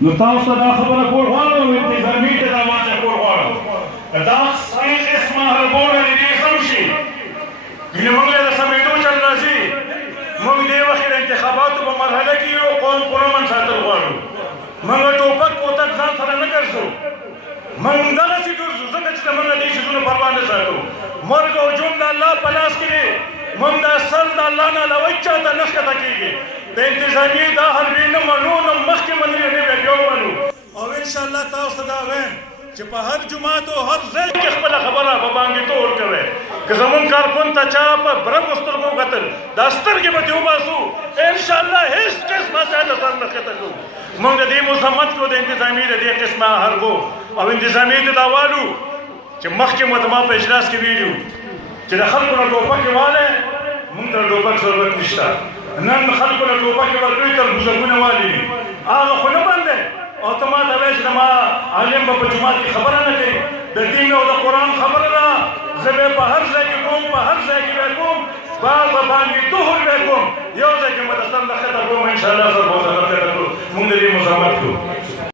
نو تاسو ته دا خبره کول غواړم او انتظامي ته دا واضح کول غواړم که دا صحیح قسمه حربونه د دې سم شي ګینه موږ له سمېدو چل راځي موږ دې وخت د انتخاباتو په مرحله کې یو قوم پرامن ساتل غواړو موږ ټوپک کوتک ځان سره نه ګرځو موږ دغسې ګرځو ځکه چې موږ دې شیزونو پروا نه ساتو مرګ او ژوند د الله په لاس کې دی موږ دا سر د الله نه علاوه هېچ چا ته نه ښکته کېږي د انتظامي دا حربې نه منو نه مخکې منلې نه بیا ومنو او انشاءالله تاسو ته دا وایم چې په هر جومات او هر ځای کې خپله خبره په باندې تور کوئ که زمونږ کارکون ته چا په برګو سترګو کتل دا سترګې به ترې وباسو انشاءالله هېڅ قسمه ځای د سر نه ښکته کوو موږ د دې مذمت کوو د انتظامي د دې قسمه حربو او انتظامي ته دا وایو چې مخکې مو ته ما په اجلاس کې ویلي چې د خلکو نه ټوپکې والی موږ ته د ټوپک ضرورت نشته نن خلکو له ټوپکې ورکوي تربوزکونه والي دي هغه خو نه بند دی او ته ما ته وایې چې زما عالم به په جومات کې خبره نه کوي د دین او د قرآن خبره ده زه به په هر ځای کې کوم په هر ځای کې به کوم باندې دهر به کوم یو ځای کې به د سر نه ښکته کوم انشاءالله